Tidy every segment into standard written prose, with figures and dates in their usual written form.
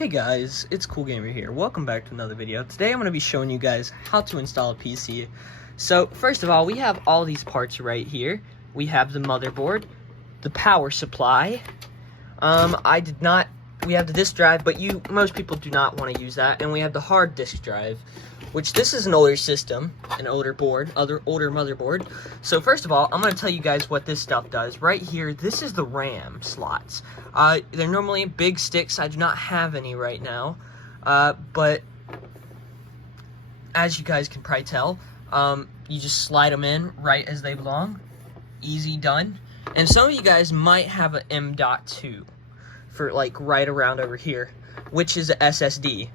Hey guys, it's Cool Gamer here. Welcome back to another video. Today I'm going to be showing you guys how to install a PC. So first of all, we have all these parts right here. We have the motherboard, the power supply. We have the disk drive, but most people do not want to use that. And we have the hard disk drive, which this is an older system, an older board, older motherboard. So first of all, I'm going to tell you guys what this stuff does. Right here, this is the RAM slots. They're normally big sticks. I do not have any right now, but as you guys can probably tell, you just slide them in right as they belong. Easy done. And some of you guys might have an M.2 for like right around over here, which is a SSD.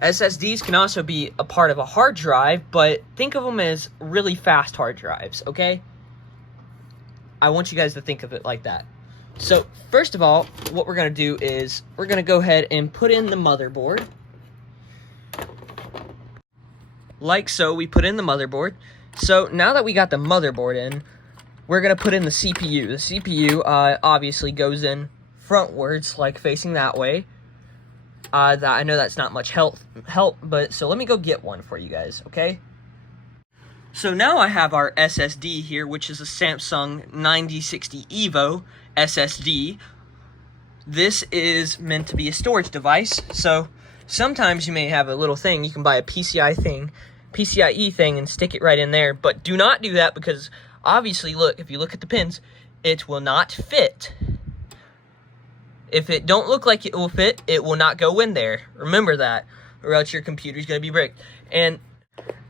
SSDs can also be a part of a hard drive, but think of them as really fast hard drives, okay? I want you guys to think of it like that. So, first of all, what we're going to do is we're going to go ahead and put in the motherboard. Like so, we put in the motherboard. So, now that we got the motherboard in, we're going to put in the CPU. The CPU obviously goes in frontwards, like facing that way. I know that's not much help, but so let me go get one for you guys, okay? So now I have our SSD here, which is a Samsung 9060 EVO SSD. This is meant to be a storage device, so sometimes you may have a little thing, you can buy a PCIe thing and stick it right in there, but do not do that because obviously, look, if you look at the pins, it will not fit. If it don't look like it will fit, it will not go in there. Remember that, or else your computer's going to be bricked. And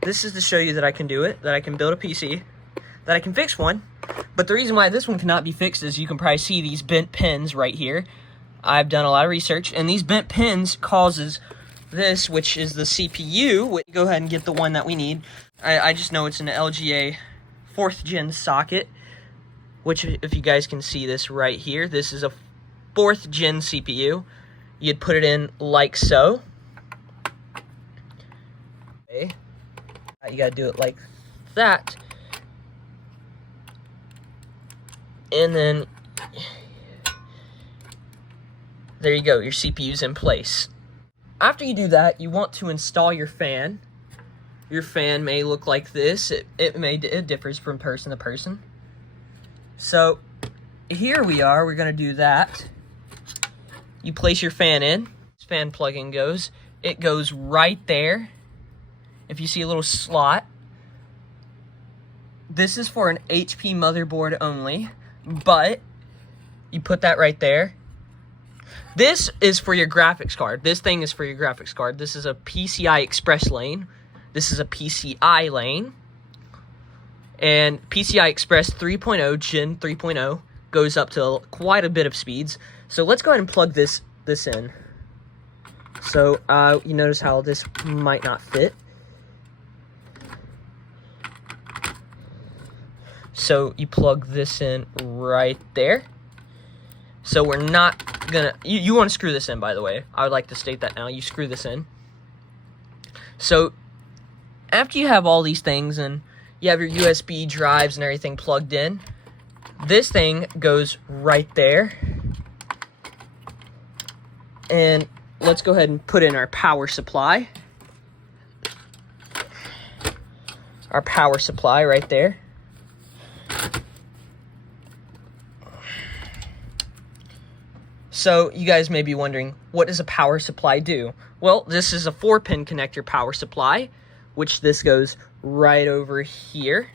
this is to show you that I can do it, that I can build a PC, that I can fix one. But the reason why this one cannot be fixed is you can probably see these bent pins right here. I've done a lot of research, and these bent pins causes this, which is the CPU. Go ahead and get the one that we need. I just know it's an LGA 4th gen socket, which if you guys can see this right here, this is a 4th gen CPU. You'd put it in like so. Okay. You gotta do it like that. And then there you go, your CPU's in place. After you do that, you want to install your fan. Your fan may look like this. It differs from person to person. So here we are, we're gonna do that. You place your fan in, this fan plug-in goes. It goes right there. If you see a little slot, this is for an HP motherboard only, but you put that right there. This is for your graphics card. This thing is for your graphics card. This is a PCI Express lane. This is a PCI lane. And PCI Express 3.0, Gen 3.0, goes up to quite a bit of speeds. So let's go ahead and plug this in. So you notice how this might not fit. So you plug this in right there. So we're not gonna, you want to screw this in, by the way. I would like to state that now. You screw this in. So after you have all these things and you have your USB drives and everything plugged in, this thing goes right there. And let's go ahead and put in our power supply. Our power supply right there. So you guys may be wondering, what does a power supply do? Well, this is a 4-pin connector power supply, which this goes right over here,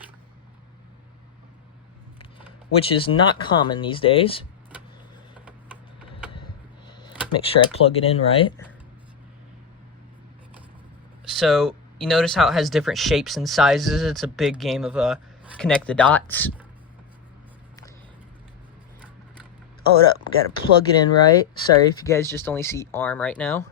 which is not common these days. Make sure I plug it in right. So you notice how it has different shapes and sizes. It's a big game of connect the dots. Hold up, gotta plug it in right. Sorry if you guys just only see arm right now.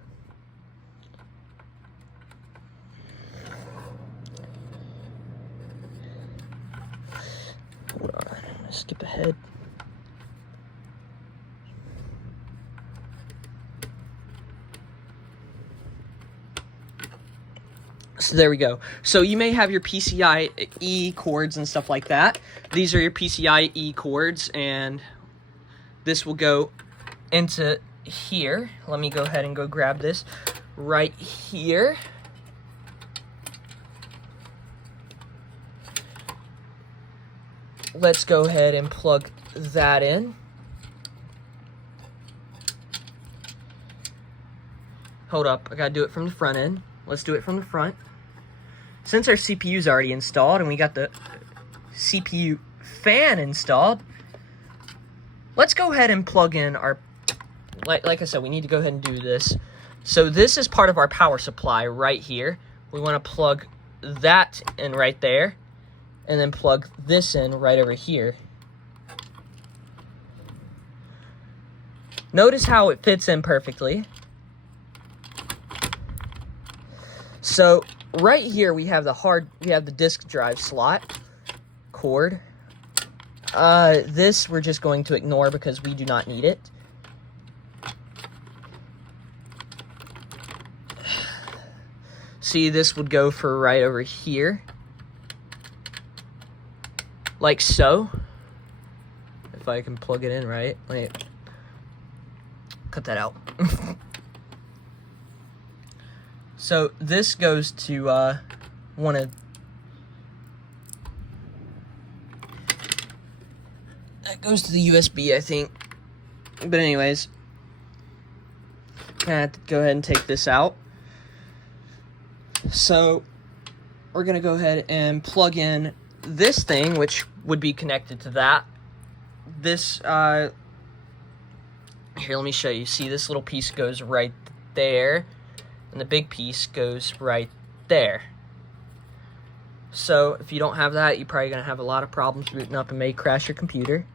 Hold on, I'm gonna skip ahead. So there we go. So you may have your PCIe cords and stuff like that. These are your PCIe cords, and this will go into here. Let me go ahead and go grab this right here. Let's go ahead and plug that in. Hold up, I gotta do it from the front end. Let's do it from the front. Since our CPU is already installed and we got the CPU fan installed, let's go ahead and plug in our, like I said, we need to go ahead and do this. So this is part of our power supply right here. We want to plug that in right there, and then plug this in right over here. Notice how it fits in perfectly. So right here we have the disk drive slot cord. This we're just going to ignore because we do not need it. See, this would go for right over here. Like so. If I can plug it in right. Wait. Cut that out. So this goes to one of, that goes to the USB, I think. But anyways, I have to go ahead and take this out. So we're gonna go ahead and plug in this thing, which would be connected to that. This here, let me show you. See, this little piece goes right there, and the big piece goes right there. So if you don't have that, you're probably gonna have a lot of problems booting up and may crash your computer.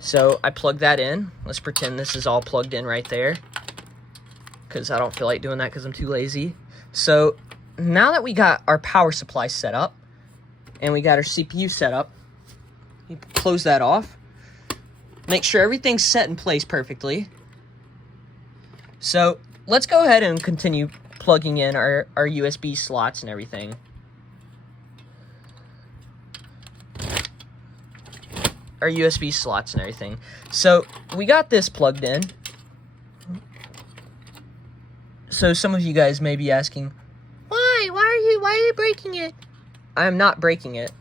So I plug that in. Let's pretend this is all plugged in right there, because I don't feel like doing that because I'm too lazy. So now that we got our power supply set up and we got our CPU set up, you close that off. Make sure everything's set in place perfectly. So let's go ahead and continue plugging in our USB slots and everything. Our USB slots and everything. So we got this plugged in. So some of you guys may be asking, why are you breaking it? I am not breaking it.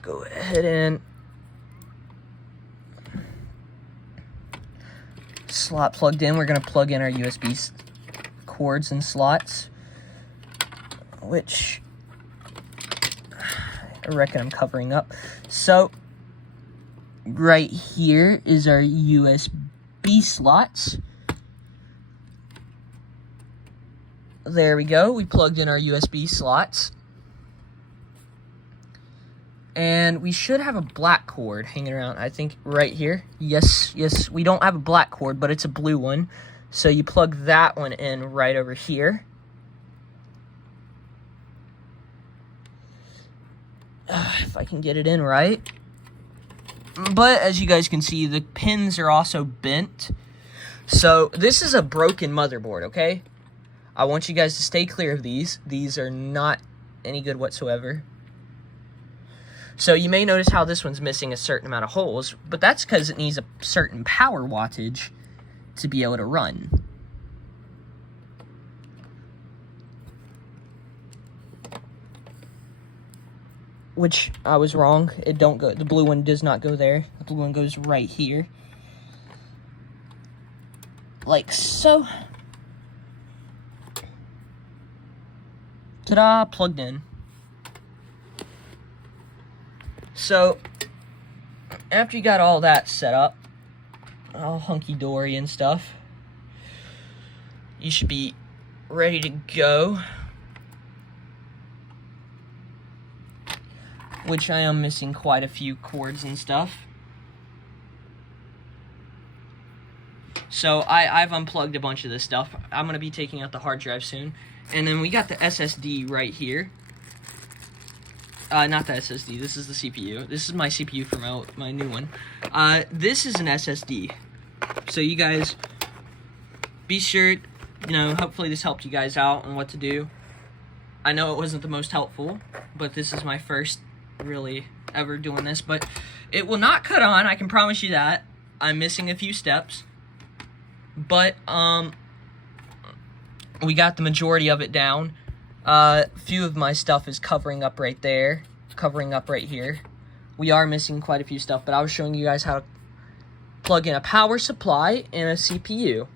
Go ahead and slot plugged in. We're gonna plug in our USB cords and slots, which I reckon I'm covering up. So right here is our USB slots. There we go. We plugged in our USB slots. And we should have a black cord hanging around, I think, right here. Yes, we don't have a black cord, but it's a blue one. So you plug that one in right over here. If I can get it in right. But as you guys can see, the pins are also bent. So this is a broken motherboard, okay? I want you guys to stay clear of these. These are not any good whatsoever. So you may notice how this one's missing a certain amount of holes, but that's because it needs a certain power wattage to be able to run. Which I was wrong. It don't go. The blue one does not go there. The blue one goes right here. Like so. Ta-da, plugged in. So, after you got all that set up, all hunky-dory and stuff, you should be ready to go. Which I am missing quite a few cords and stuff. So, I've unplugged a bunch of this stuff. I'm going to be taking out the hard drive soon. And then we got the SSD right here. Not the SSD, this is the CPU. This is my CPU for my new one. This is an SSD. So you guys, be sure, hopefully this helped you guys out on what to do. I know it wasn't the most helpful, but this is my first really ever doing this. But it will not cut on, I can promise you that. I'm missing a few steps, but we got the majority of it down. A few of my stuff is covering up right there, covering up right here. We are missing quite a few stuff, but I was showing you guys how to plug in a power supply and a CPU.